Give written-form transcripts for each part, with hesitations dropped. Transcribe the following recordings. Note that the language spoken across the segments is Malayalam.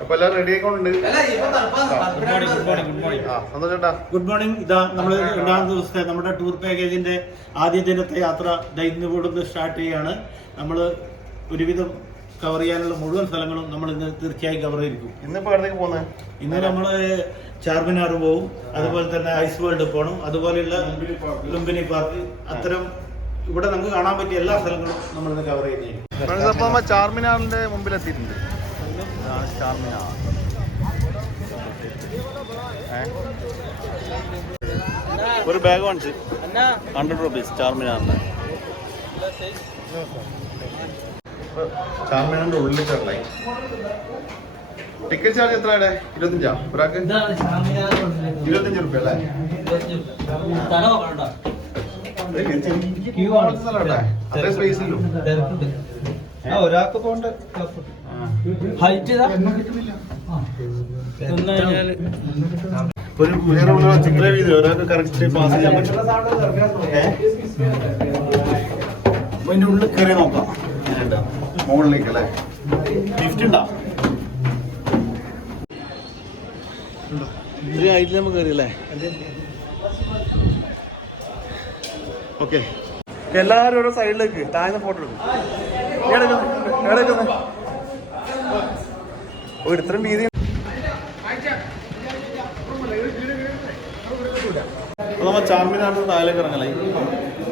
അപ്പൊ എല്ലാം റെഡി ആയിക്കൊണ്ടുണ്ട്. Good morning. ഇതാ നമ്മൾ രണ്ടാം ദിവസത്തെ നമ്മുടെ ടൂർ പാക്കേജിന്റെ ആദ്യ ദിനത്തെ യാത്ര ഇന്ന് ഇവിടുന്ന് സ്റ്റാർട്ട് ചെയ്യാണ്. നമ്മൾ ഒരുവിധം കവർ ചെയ്യാനുള്ള മുഴുവൻ സ്ഥലങ്ങളും നമ്മൾ ഇന്ന് തീർച്ചയായും കവർ ചെയ്തിരിക്കും. ഇന്നിപ്പോ എവിടേക്ക് പോകുന്നത്? ഇന്ന് നമ്മൾ ചാർമിനാർ പോകും, അതുപോലെ തന്നെ ഐസ് വേൾഡ് പോകണം, അതുപോലെയുള്ള ലുംബിനി പാർക്ക്, അത്തരം ഇവിടെ നമുക്ക് കാണാൻ പറ്റിയ എല്ലാ സ്ഥലങ്ങളും നമ്മളിന്ന് കവർ ചെയ്തിരിക്കും. നമ്മൾ ചാർമിനാറിന്റെ മുമ്പിൽ എത്തിയിട്ടുണ്ട്. ചാർമിനാർ ഒരു ബാഗ് വാങ്ങിച്ച് 100 rupees ചാർമിനാറിന്റെ. ചാർമിനാറിന്റെ ഉള്ളിൽ കയറലായി. ടിക്കറ്റ് ചാർജ് എത്ര? 25 ഒരാൾക്ക് 25 റുപ്യ അല്ലേ? അത്രേ സ്പേസ് ഇല്ലു. ഒരാൾക്ക് പോകണ്ട ഹൈറ്റ് ഒരു ചിത്ര വീതി ഒരാൾക്ക് കറക്റ്റ് പാസ് ചെയ്യാൻ പറ്റും. അതിന്റെ ഉള്ളിൽ കയറി നോക്കാം. മുകളിലേക്ക് അല്ലേ? ലിഫ്റ്റ് ഉണ്ടാ? ഹൈറ്റിൽ നമുക്ക് കയറിയല്ലേ? ഓക്കെ, എല്ലാവരും ഓരോ സൈഡിലേക്ക് താഴ്ന്ന ഫോട്ടോ എടുക്കും. ഇത്രയും വീതി. നമ്മൾ ചാർമിനാറിന് താഴേക്ക് ഇറങ്ങലായി.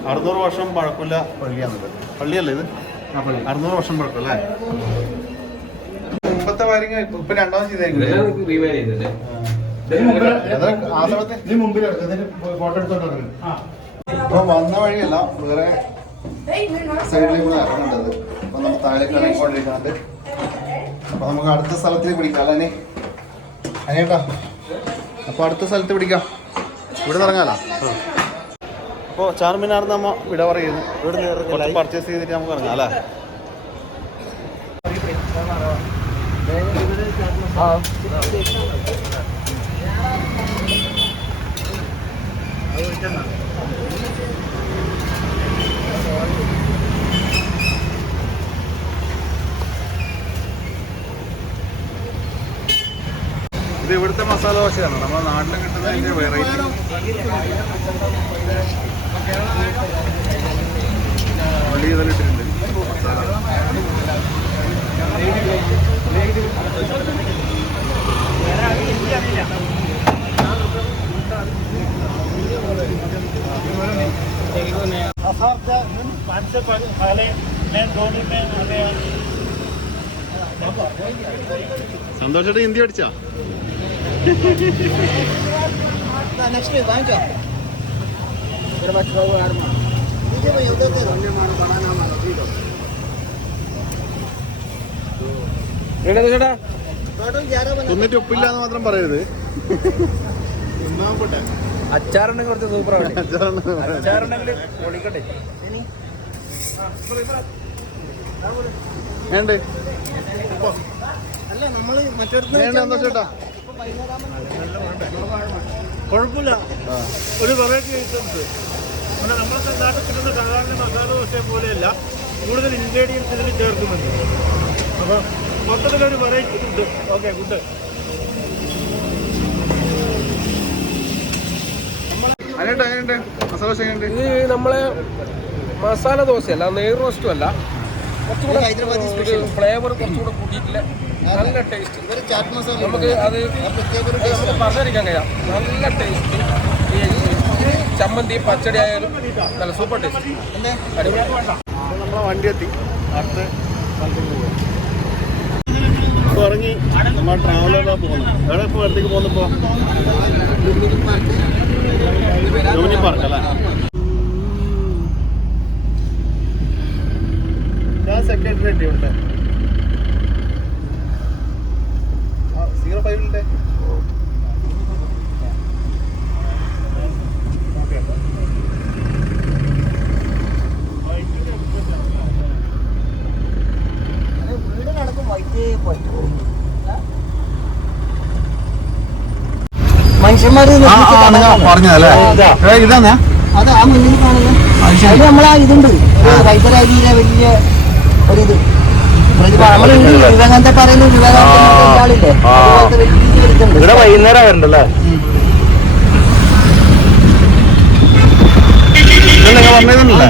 600 വർഷം പഴക്കമില്ല പള്ളിയാണത്. പള്ളിയല്ലേ ഇത്? 600 വർഷം പഴക്കം അല്ലേ? മുമ്പത്തെ വയറിങ് ഇപ്പൊ രണ്ടാമത് ചെയ്തായിരിക്കും. ഇപ്പൊ വന്ന വഴിയല്ല, വേറെ സൈഡിലേക്ക് കൂടെ ഇറങ്ങേണ്ടത്. അപ്പൊ നമ്മൾ താഴേക്ക് ഇറങ്ങിക്കൊണ്ടിരിക്കുന്നുണ്ട്. അപ്പൊ നമുക്ക് അടുത്ത സ്ഥലത്തേക്ക് പിടിക്കാം അല്ലേ അനിയേട്ടാ? അപ്പൊ അടുത്ത സ്ഥലത്ത് പിടിക്കാം. ഇവിടെ ഇറങ്ങാലോ. അപ്പോൾ ചാർമിനാർ നമ്മ വിട പറയുന്നു. ഇവിടെ പർച്ചേസ് ചെയ്തിട്ട് നമുക്ക് ഇറങ്ങാം അല്ലേ? ഇത് ഇവിടുത്തെ മസാല ദോശയാണ്. നമ്മുടെ നാട്ടിൽ കിട്ടുന്നതിൻ്റെ വെറൈറ്റി. ഉള്ളി ഇതിലിട്ടിട്ടുണ്ട് മസാല. സന്തോഷമായിട്ട് ഹിന്ദി പഠിച്ചാ? തിന്നിട്ട് ഉപ്പില്ലാന്ന് മാത്രം പറയരുത്. അച്ചാറുണ്ടെങ്കിൽ കുറച്ച് സൂപ്പറാണ്. അച്ചാറുണ്ടെങ്കിൽ പൊളിക്കട്ടെ. വേണ്ടേ? അല്ല നമ്മള് മറ്റേ ചേട്ടാ കുഴപ്പമില്ല. ഒരു വെറൈറ്റി ഐറ്റംസ് നമ്മളെ നാട്ടിൽ കിട്ടുന്ന സാധാരണ മസാല ദോശ പോലെയല്ല, കൂടുതൽ ഇൻഗ്രീഡിയൻസ് ഇതിൽ ചേർക്കുന്നുണ്ട്. അപ്പോൾ മൊത്തത്തിലൊരു വെറൈറ്റി ഫുഡ്. Okay, good. ഇത് നമ്മളെ മസാല ദോശയല്ല, നെയ് റോസ്റ്റും അല്ല, കുറച്ചുകൂടെ ഫ്ലേവർ കുറച്ചുകൂടെ കൂട്ടിയിട്ടില്ല. നല്ല ടേസ്റ്റ്. നമുക്ക് അത് പറഞ്ഞിരിക്കാൻ കഴിയാം. നല്ല ടേസ്റ്റ്. ചമ്മന്തി പച്ചടി ആയാലും നല്ല സൂപ്പർ ടേസ്റ്റ്. നമ്മളെ വണ്ടി എത്തി. അടുത്ത ഇറങ്ങി നമ്മൾ ട്രാവലറിലാണ് പോകുന്നത്. എവിടെ ഇപ്പോൾ അടുത്തേക്ക് പോകുന്നപ്പോ ലുംബിനി പാർക്ക് അല്ലേ? ഞാൻ സെക്രട്ടറി ഉണ്ട്. 05 മനുഷ്യന്മാര് പറഞ്ഞതല്ലേ? ഇതാ അത് ആ മുന്നിൽ കാണുന്നത്. അതിൽ നമ്മളാ ഇതുണ്ട്, കൈത്തരാരിയിലെ വലിയ ഒരിത്. നമ്മൾ വിവേകാനന്ദ പറയുന്നത് വിവേകാനന്ദ ഇതുണ്ട്. ഇവിടെ വൈകുന്നേരം ആയിട്ടുണ്ടല്ലേ? നിങ്ങൾ വന്നതല്ലേ?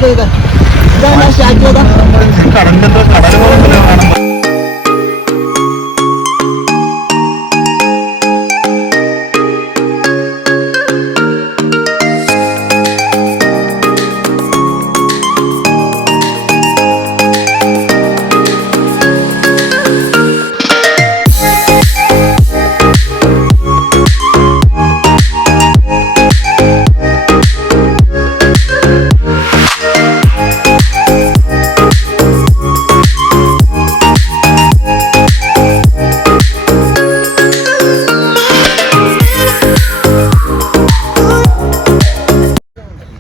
ഇതാണ് ആ സ്റ്റാച്ചു. കടലിന്റെ കടൽ പോലെ കാണുമ്പോൾ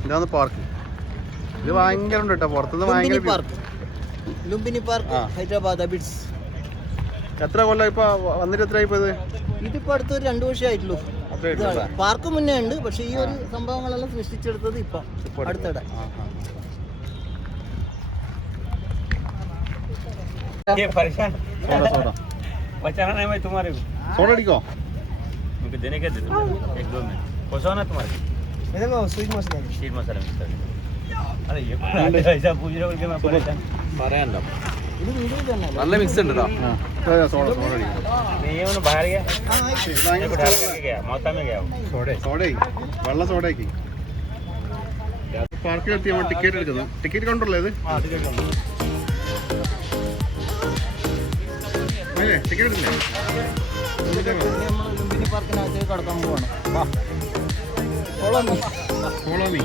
ഇതാണ് പാർക്ക്. ഇത് ഭയങ്കര ഉണ്ട് കേട്ടോ, പുറത്തുനിന്ന് ഭയങ്കര പാർക്ക്, ലുംബിനി പാർക്ക്, ഹൈദരാബാദ് അബിഡ്സ്. എത്ര കൊല്ലം ഇപ്പൊ വന്നിട്ട് എത്ര ആയിപ്പോ ഇത്? ഇതിപ്പോ അടുത്തൊരു 2 വർഷമായിട്ടുള്ളൂ. പാർക്ക് മുന്നേ ഉണ്ട്, പക്ഷെ ഈ ഒരു സംഭവങ്ങളെല്ലാം സൃഷ്ടിച്ചെടുത്തത് ഇപ്പൊ അടുത്തിടെ. സോഡ അടിക്കോ? പറയാനുണ്ടോ? നല്ല മിക്സ് ഉണ്ട് വെള്ള സോഡയാക്കി പാർക്കിൽ എത്തി. നമ്മൾ ടിക്കറ്റ് എടുക്കുന്നു. ടിക്കറ്റ് കൗണ്ടറല്ലേ ഇത്? ടിക്കറ്റ് എടുക്കില്ലേ? ലുംബിനി പാർക്കിനകത്തേക്ക് കടക്കാൻ പോവാണ്. Follow me.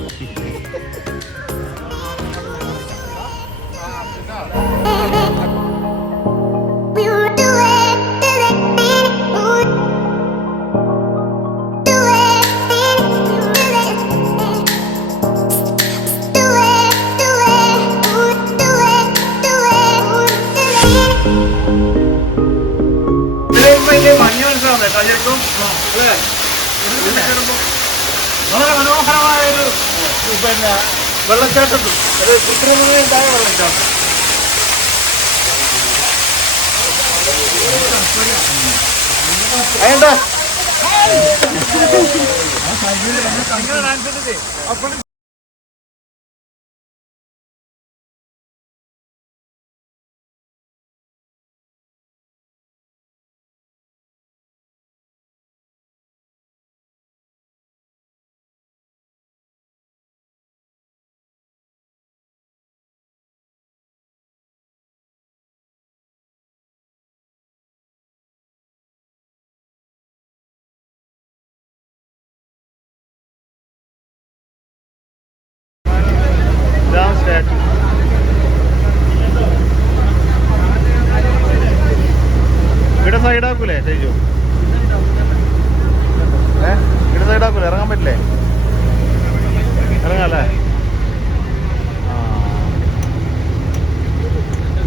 മഞ്ഞ് മനസ്സിലാവുന്നേ ശരിക്കും വളരെ മനോഹരമായ ഒരു പിന്നെ വെള്ളച്ചാട്ടത്തും അത് കൃത്രിമമായ വെള്ളച്ചാട്ടം. അപ്പോൾ സ്റ്റാച്ചു ഇവിടെ സൈഡാക്കൂലേ ചേച്ചു? ഇവിടെ സൈഡാക്കൂലേ? ഇറങ്ങാൻ പറ്റില്ലേ? ഇറങ്ങാല്ലേ?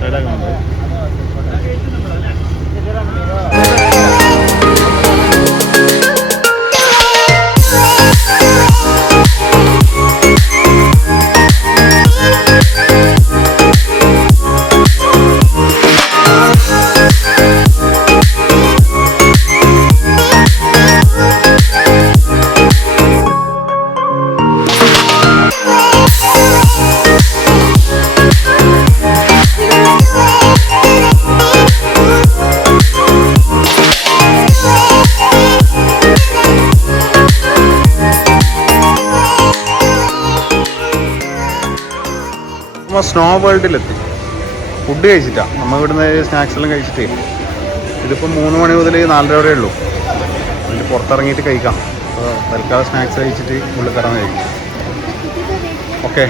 സൈഡാക്കുന്നുണ്ട്. സ്നോ വേൾഡിലെത്തി. ഫുഡ് കഴിച്ചിട്ടാണ് നമ്മൾ ഇവിടുന്ന് സ്നാക്സ് എല്ലാം കഴിച്ചിട്ടേ. ഇതിപ്പോൾ 3 മണി മുതൽ 4:30 വരെ ഉള്ളൂ. എന്നിട്ട് പുറത്തിറങ്ങിയിട്ട് കഴിക്കാം. അപ്പോൾ തൽക്കാലം സ്നാക്സ് കഴിച്ചിട്ട് ഉള്ളിൽ കയറാൻ കഴിക്കും. ഓക്കെ.